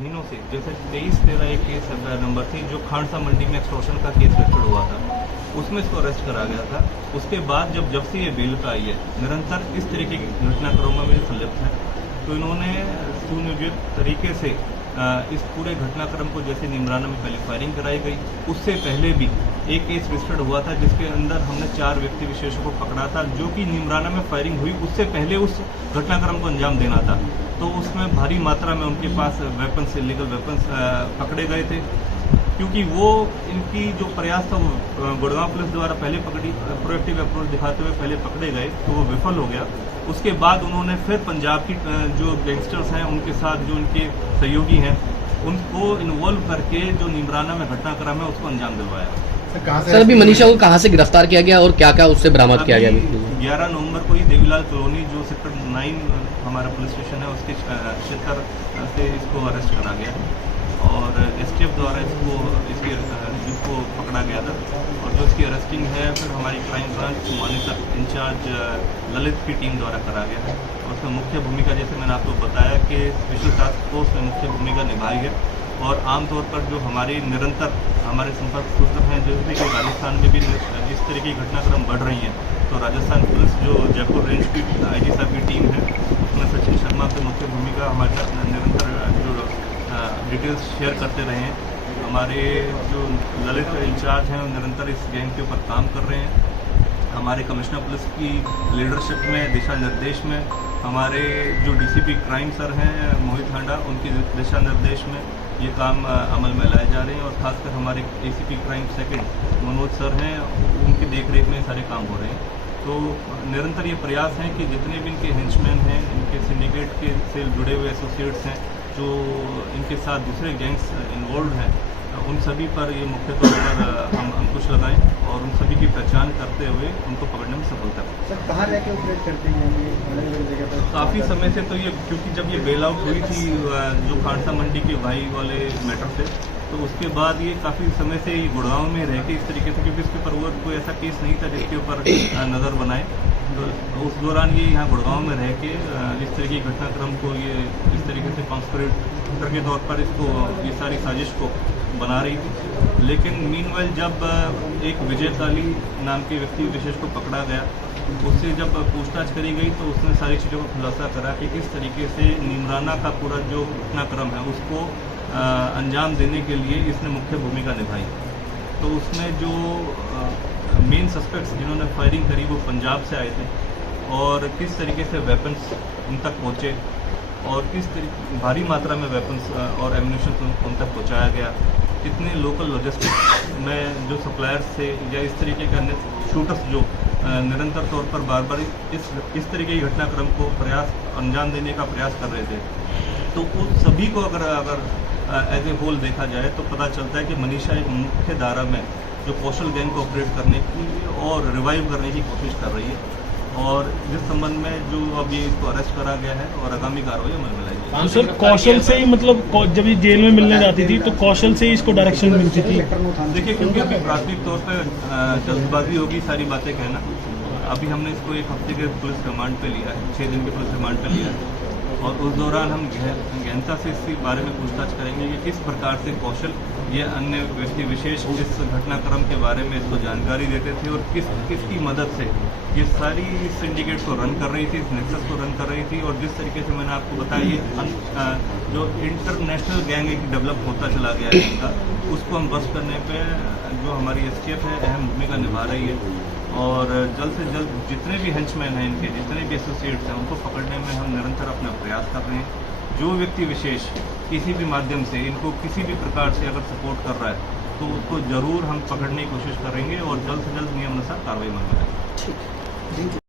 महीनों से, जैसे 23-13 एक केस नंबर थी जो खानसा मंडी में एक्सटॉर्शन का केस रजिस्टर्ड हुआ था, उसमें इसको अरेस्ट करा गया था। उसके बाद जब से ये बेल पर आई है, निरंतर इस तरीके की घटनाक्रमों में संलिप्त है। तो इन्होंने सुनियोजित तरीके से इस पूरे घटनाक्रम को, जैसे निमराना में पहले फायरिंग कराई गई, उससे पहले भी एक केस रजिस्टर्ड हुआ था जिसके अंदर हमने 4 व्यक्ति विशेषों को पकड़ा था, जो कि निमराना में फायरिंग हुई उससे पहले उस घटनाक्रम को अंजाम देना था। तो उसमें भारी मात्रा में उनके पास वेपन्स, इलीगल वेपन्स पकड़े गए थे, क्योंकि वो इनकी जो प्रयास था वो गुड़गांव पुलिस द्वारा पहले प्रोएक्टिव अप्रोच दिखाते हुए पहले पकड़े गए, तो वो विफल हो गया। उसके बाद उन्होंने फिर पंजाब की जो गैंगस्टर्स हैं उनके साथ, जो उनके सहयोगी हैं, उनको इन्वॉल्व करके जो निमराना में घटनाक्रम है उसको अंजाम दिलवाया। सर अभी मनीषा को कहाँ से गिरफ्तार किया गया और क्या क्या उससे बरामद किया गया? 11 नवंबर को ही देवीलाल कॉलोनी, जो सेक्टर 9 हमारा पुलिस स्टेशन है, उसके क्षेत्र से इसको अरेस्ट करा गया और एसटीएफ द्वारा इसको पकड़ा गया था। और जो इसकी अरेस्टिंग है फिर हमारी crime branch monitor incharge Lalit की टीम द्वारा करा गया है। और उसमें मुख्य भूमिका, जैसे मैंने आपको बताया कि स्पेशल टास्क फोर्स ने मुख्य भूमिका निभाई है। और आमतौर पर जो हमारी निरंतर हमारे संपर्क सूत्र हैं, जैसे कि राजस्थान में भी इस तरह की घटनाक्रम बढ़ रही हैं, तो राजस्थान पुलिस जो जयपुर रेंज की आईजी साहब की टीम है, उसमें सचिन शर्मा की मुख्य भूमिका हमारे साथ निरंतर जो डिटेल्स शेयर करते रहे हैं। हमारे जो ललित इंचार्ज हैं निरंतर इस गैंग के ऊपर काम कर रहे हैं। हमारे कमिश्नर पुलिस की लीडरशिप में, दिशा निर्देश में, हमारे जो डीसीपी क्राइम सर हैं मोहित हांडा, उनके दिशा निर्देश में ये काम अमल में लाए जा रहे हैं। और खासकर हमारे ACP crime second Manoj sir हैं, उनकी देखरेख में सारे काम हो रहे हैं। तो निरंतर ये प्रयास है कि जितने भी इनके हेंचमैन हैं, इनके सिंडिकेट के से जुड़े हुए एसोसिएट्स हैं, जो इनके साथ दूसरे गैंग्स इन्वॉल्व हैं, उन सभी पर ये मुख्य तौर पर हम अंकुश लगाएं और उन सभी की पहचान करते हुए उनको पकड़ने में सफलता पाएं। सर कहाँ रह के ऑपरेट करते हैं ये? काफ़ी समय से, तो ये क्योंकि जब ये बेल आउट हुई थी जो खानसा मंडी के भाई वाले मैटर से, तो उसके बाद ये काफ़ी समय से ये गुड़गांव में रह के इस तरीके से, क्योंकि इसके ऊपर वो कोई ऐसा केस नहीं था जिसके ऊपर नज़र बनाए, तो उस दौरान ये यहाँ गुड़गांव में रह के इस तरह की घटनाक्रम को ये इस तरीके से कॉन्स्पिरेटर के तौर पर इसको, ये सारी साजिश को बना रही थी। लेकिन मीनवाइल जब एक विजय काली नाम के व्यक्ति विशेष को पकड़ा गया, उससे जब पूछताछ करी गई तो उसने सारी चीज़ों को खुलासा करा कि किस तरीके से निमराना का पूरा जो घटनाक्रम है उसको अंजाम देने के लिए इसने मुख्य भूमिका निभाई। तो उसमें जो मेन सस्पेक्ट्स जिन्होंने फायरिंग करी वो पंजाब से आए थे, और किस तरीके से वेपन्स उन तक पहुँचे और किस तरीके भारी मात्रा में वेपन्स और एम्यूनिशन उन तक पहुँचाया गया, कितने लोकल लॉजिस्टिक्स में जो सप्लायर्स थे या इस तरीके के अन्य शूटर्स जो निरंतर तौर पर बार बार इस तरीके की घटनाक्रम को अंजाम देने का प्रयास कर रहे थे। तो उन सभी को अगर एज ए होल देखा जाए तो पता चलता है कि मनीषा एक मुख्य धारा में जो कौशल गैंग को ऑपरेट करने की और रिवाइव करने की कोशिश कर रही है, और जिस संबंध में जो अब ये इसको अरेस्ट करा गया है और आगामी कार्रवाई अमल में लाई जाएगी। तो सर कौशल से ही, मतलब जब ये जेल में मिलने जाती थी तो कौशल से ही इसको डायरेक्शन मिलती थी? देखिए, क्योंकि अभी प्राथमिक तौर पर जल्दबाजी होगी सारी बातें कहना। अभी हमने इसको 1 हफ्ते के पुलिस रिमांड पे लिया है, 6 दिन के पुलिस रिमांड पे लिया है, और उस दौरान हम गहनता से इस बारे में पूछताछ करेंगे कि किस प्रकार से कौशल ये अन्य व्यक्ति विशेष इस घटनाक्रम के बारे में इसको जानकारी देते थे और किसकी मदद से ये सारी सिंडिकेट को रन कर रही थी, इस नेक्सस को रन कर रही थी। और जिस तरीके से मैंने आपको बताया, ये जो इंटरनेशनल गैंग एक डेवलप होता चला गया है इनका, उसको हम बस करने पे जो हमारी एसटीएफ है अहम भूमिका निभा रही है। और जल्द से जल्द जितने भी हेंचमैन हैं इनके, जितने भी एसोसिएट्स हैं, उनको पकड़ने में हम निरंतर अपना प्रयास कर रहे हैं। जो व्यक्ति विशेष किसी भी माध्यम से इनको किसी भी प्रकार से अगर सपोर्ट कर रहा है तो उसको ज़रूर हम पकड़ने की कोशिश करेंगे और जल्द से जल्द नियमानुसार कार्रवाई में लाएंगे। ठीक है।